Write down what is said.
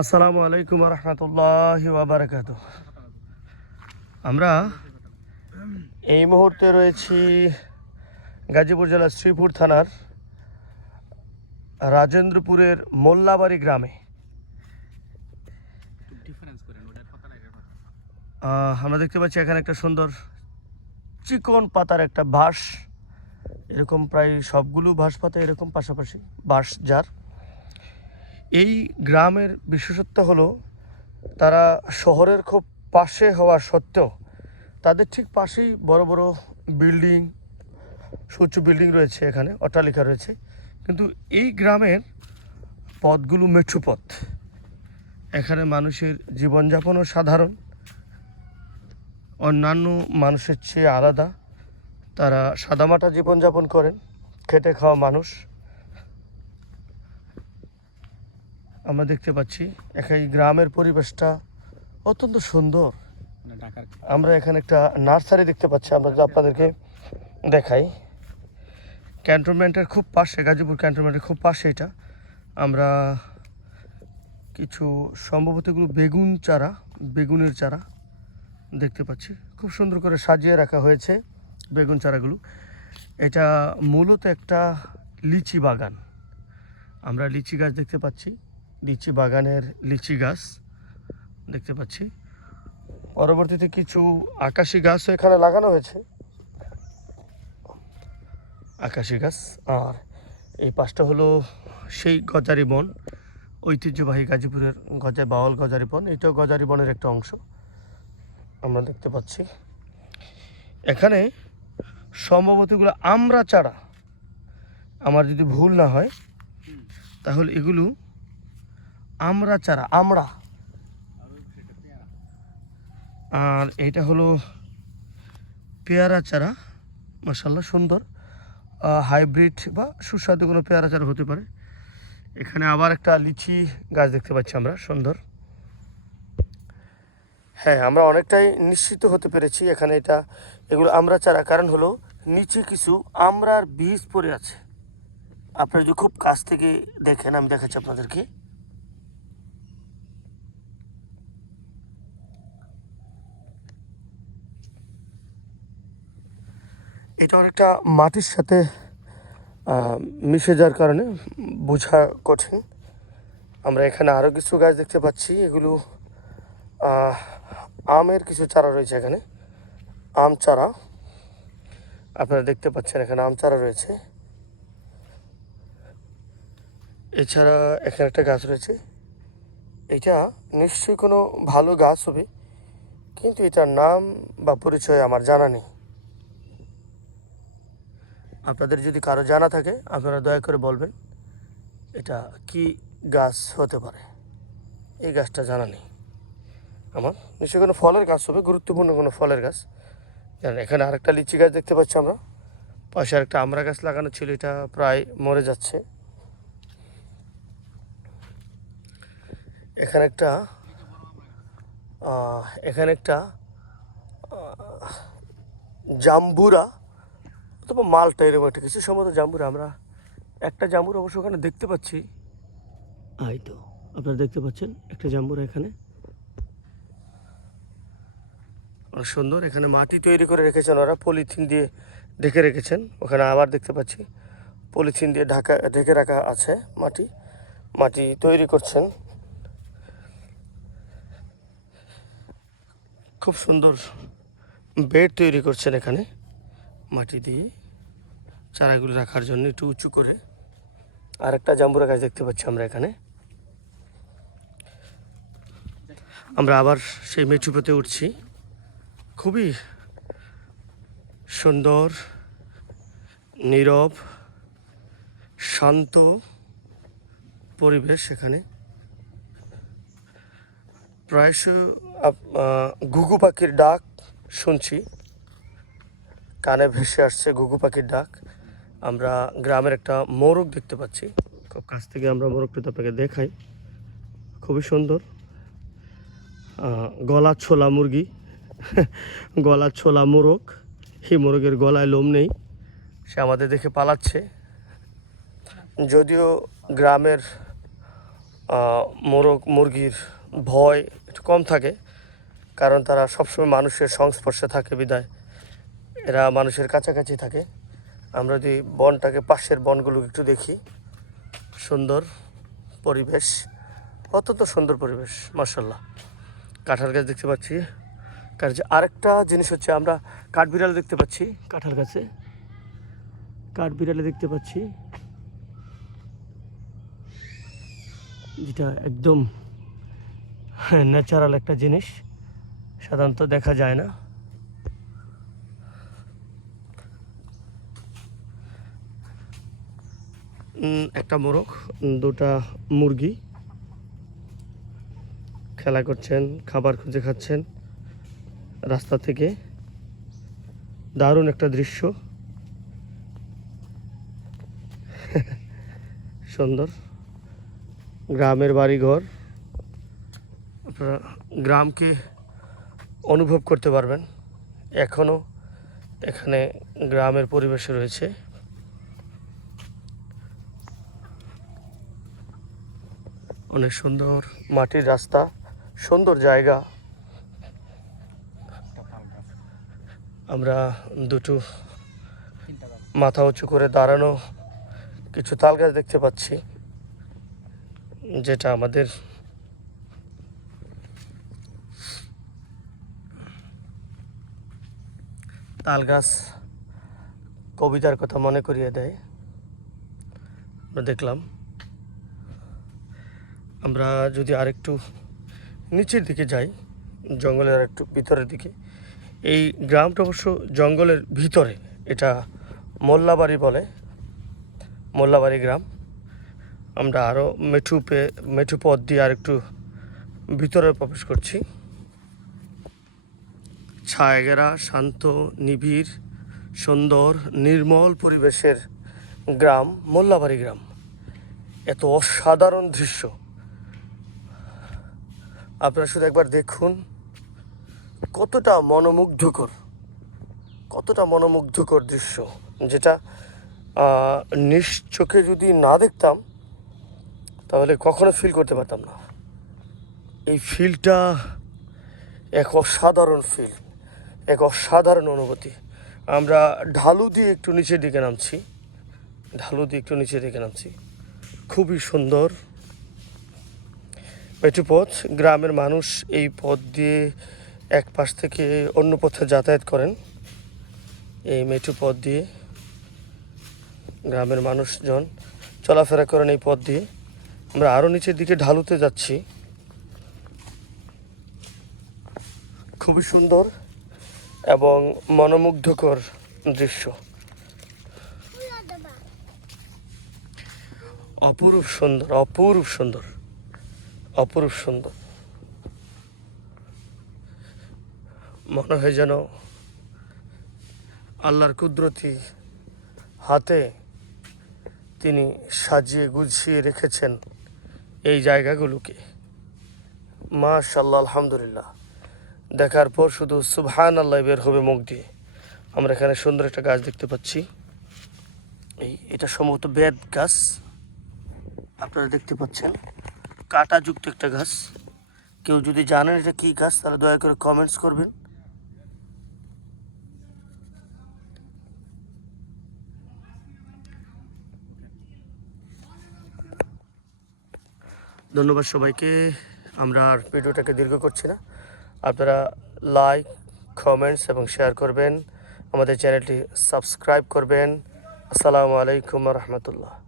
আসসালামু আলাইকুম রহমতুল্লাহ বারাকাত আমরা এই মুহূর্তে রয়েছি গাজীপুর জেলার শ্রীপুর থানার রাজেন্দ্রপুরের মোল্লাবাড়ি গ্রামে। আমরা। দেখতে পাচ্ছি এখানে একটা সুন্দর চিকন পাতার একটা বাঁশ। এরকম প্রায় সবগুলো বাঁশ পাতা এরকম পাশাপাশি বাঁশ যার। এই গ্রামের বিশেষত্ব হলো, তারা শহরের খুব পাশে হওয়া সত্ত্বেও তাদের ঠিক পাশেই বড় বড় বিল্ডিং, সুউচ্চ বিল্ডিং রয়েছে এখানে, অট্টালিকা রয়েছে। কিন্তু এই গ্রামের পথগুলো মেঠু পথ। এখানে মানুষের জীবনযাপনও সাধারণ। অন্যান্য মানুষের চেয়ে আলাদা। তারা সাদামাটা জীবনযাপন করেন, খেটে খাওয়া মানুষ। আমরা দেখতে পাচ্ছি এখানে এই গ্রামের পরিবেশটা অত্যন্ত সুন্দর। মানে আমরা এখানে একটা নার্সারি দেখতে পাচ্ছি আমরা আপনাদেরকে দেখাই। ক্যান্টনমেন্টের খুব পাশে গাজীপুর ক্যান্টনমেন্টের খুব পাশে এটা। আমরা কিছু সম্ভবত এগুলো বেগুন চারা বেগুনের চারা দেখতে পাচ্ছি। খুব সুন্দর করে সাজিয়ে রাখা হয়েছে বেগুন চারাগুলো। এটা মূলত একটা লিচি বাগান। আমরা লিচি গাছ দেখতে পাচ্ছি। লিচি বাগানের লিচি গাছ দেখতে পাচ্ছি। পরবর্তীতে কিছু আকাশি গাছও এখানে লাগানো হয়েছে। আকাশি গাছ, আর এই পাশটা হলো সেই গজারি বন, ঐতিহ্যবাহী গাজীপুরের গজা বাওয়াল গজারি বন। এটাও গজারি বনের একটা অংশ আমরা দেখতে পাচ্ছি। এখানে সম্ভবত এগুলো আমরা চারা। আমার যদি ভুল না হয়, তাহলে এগুলো আমরা চারা আমরা। আর এটা হলো পেয়ারা চারা মাসাল্লাহ সুন্দর। হাইব্রিড বা সুস্বাদু কোনো পেয়ারা চারা হতে পারে। এখানে আবার একটা লিচি গাছ দেখতে পাচ্ছি আমরা, সুন্দর। হ্যাঁ আমরা অনেকটাই নিশ্চিত হতে পেরেছি এখানে এটা, এগুলো আমরা চারা। কারণ হলো, নিচে কিছু আমরার বীজ পড়ে আছে। আপনারা যদি খুব কাছ থেকে দেখেন, আমি দেখাচ্ছি আপনাদেরকে। এটা অনেকটা মাটির সাথে মিশে যাওয়ার কারণে বোঝা কঠিন। আমরা এখানে আরও কিছু গাছ দেখতে পাচ্ছি। এগুলো আমের কিছু চারা রয়েছে এখানে। আম চারা। আপনারা দেখতে পাচ্ছেন এখানে আম চারা রয়েছে। এছাড়া এখানে একটা গাছ রয়েছে। এটা নিশ্চয়ই কোনো ভালো গাছ হবে, কিন্তু এটার নাম বা পরিচয় আমার জানা নেই। আপনাদের যদি কারও জানা থাকে, আপনারা দয়া করে বলবেন, এটা কি গাছ হতে পারে? এই গাছটা জানা নেই। আমার নিশ্চয়ই কোনো ফলের গাছ হবে, গুরুত্বপূর্ণ কোনো ফলের গাছ। জানেন, এখানে আরেকটা লিচি গাছ দেখতে পাচ্ছি আমরা। পাশে আরেকটা আমরা গাছ লাগানো ছিল, এটা প্রায় মরে যাচ্ছে। এখানে একটা এখানে একটা জাম্বুরা অথবা মালটা এরকম একটা কিছু। সম্ভবত জাম্বুর আমরা একটা জাম্বুর অবশ্য ওখানে দেখতে পাচ্ছি। এই তো আপনারা দেখতে পাচ্ছেন একটা জাম্বুর এখানে। অনেক সুন্দর এখানে মাটি তৈরি করে রেখেছেন ওরা পলিথিন দিয়ে ঢেকে রেখেছেন। ওখানে আবার দেখতে পাচ্ছি পলিথিন দিয়ে ঢাকা ঢেকে রাখা আছে মাটি মাটি তৈরি করছেন। খুব সুন্দর বেড তৈরি করছেন এখানে। মাটি দিয়ে চারাগুলো রাখার জন্য একটু উঁচু করে। আর একটা জাম্বুরা গাছ দেখতে পাচ্ছি আমরা এখানে। আমরা আবার সেই মেট্রোপথে উঠছি। খুবই সুন্দর নীরব শান্ত পরিবেশ এখানে। প্রায়শ ঘুঘু পাখির ডাক শুনছি। কানে ভেসে আসছে ঘুঘু পাখির ডাক। আমরা গ্রামের একটা মোরগ দেখতে পাচ্ছি। খুব কাছ থেকে আমরা মোরগটা আপনাকে দেখাই। খুবই সুন্দর। গলা ছোলা মুরগি। গলা ছোলা মোরগ। এই মোরগের গলায় লোম নেই। সে আমাদের দেখে পালাচ্ছে। যদিও গ্রামের মোরগ, মুরগির ভয় একটু কম থাকে, কারণ তারা সবসময় মানুষের সংস্পর্শে থাকে বিদায়। এরা মানুষের কাছাকাছি থাকে। আমরা যদি বনটাকে, পাশের বনগুলো একটু দেখি। সুন্দর পরিবেশ। অত্যন্ত সুন্দর পরিবেশ মার্শাল্লাহ কাঁঠাল গাছ দেখতে পাচ্ছি। কার যে আরেকটা জিনিস হচ্ছে, আমরা কাঠ কাঠবিড়াল দেখতে পাচ্ছি। কাঁঠাল গাছে কাঠ কাঠবিড়ালে দেখতে পাচ্ছি। যেটা একদম ন্যাচারাল একটা জিনিস। সাধারণত দেখা যায় না। একটা মোরগ দুটা মুরগি। খেলা করছেন, খাবার খুঁজে খাচ্ছেন রাস্তা থেকে। দারুণ একটা দৃশ্য। সুন্দর। গ্রামের বাড়িঘর। আপনারা গ্রামকে অনুভব করতে পারবেন। এখনও এখানে গ্রামের পরিবেশ রয়েছে। অনেক সুন্দর মাটির রাস্তা, সুন্দর জায়গা। আমরা দুটো মাথা উঁচু করে দাঁড়ানো কিছু তাল গাছ দেখতে পাচ্ছি, যেটা আমাদের তাল গাছ কবিতার কথা মনে করিয়ে দেয়। আমরা দেখলাম আমরা যদি আরেকটু নিচের দিকে যাই, জঙ্গলের আরেকটু ভিতরের দিকে, এই গ্রামটা অবশ্য জঙ্গলের ভিতরে, এটা মোল্লাবাড়ি বলে, মোল্লাবাড়ি গ্রাম। আমরা আরও মেঠু পে, মেঠু পথ দিয়ে আরেকটু ভিতরে প্রবেশ করছি। ছায়াগেরা, শান্ত, নিবিড়, সুন্দর, নির্মল পরিবেশের গ্রাম, মোল্লাবাড়ি গ্রাম। এত অসাধারণ দৃশ্য। আপনারা শুধু একবার দেখুন কতটা মনোমুগ্ধকর কতটা মনোমুগ্ধকর দৃশ্য যেটা আহ, নিজ চোখে যদি না দেখতাম তাহলে কখনো ফিল করতে পারতাম না। এই ফিলটা এক অসাধারণ ফিল এক অসাধারণ অনুভূতি। আমরা ঢালু দিয়ে একটু নিচের দিকে নামছি ঢালু দিয়ে একটু নিচের দিকে নামছি। খুবই সুন্দর। মেট্রো পথ, গ্রামের মানুষ এই পথ দিয়ে এক পাশ থেকে অন্য পথে যাতায়াত করেন। এই মেট্রো পথ দিয়ে গ্রামের মানুষজন চলাফেরা করেন এই পথ দিয়ে। আমরা আরও নিচের দিকে ঢালুতে যাচ্ছি। খুবই সুন্দর এবং মনোমুগ্ধকর দৃশ্য। অপরূপ সুন্দর অপরূপ সুন্দর। অপরূপ সুন্দর। মনে হয় যেন আল্লাহর কুদরতি হাতে তিনি সাজিয়ে গুছিয়ে রেখেছেন এই জায়গাগুলোকে। মা মাশাল্লাহ আলহামদুলিল্লাহ। দেখার পর শুধু সুবহান আল্লাহ বের হবে মুখ দিয়ে। আমরা এখানে সুন্দর একটা গাছ দেখতে পাচ্ছি। এই, এটা সম্ভবত বেদ গাছ। আপনারা দেখতে পাচ্ছেন। কাঁটাযুক্ত একটা গাছ কেউ যদি জানেন এটা কী গাছ তাহলে দয়া করে কমেন্টস করবেন। ধন্যবাদ সবাইকে। আমরা আর ভিডিওটাকে দীর্ঘ করছি না। আপনারা লাইক কমেন্টস এবং শেয়ার করবেন। আমাদের চ্যানেলটি সাবস্ক্রাইব করবেন। আসসালামু আলাইকুম রহমতুল্লাহ।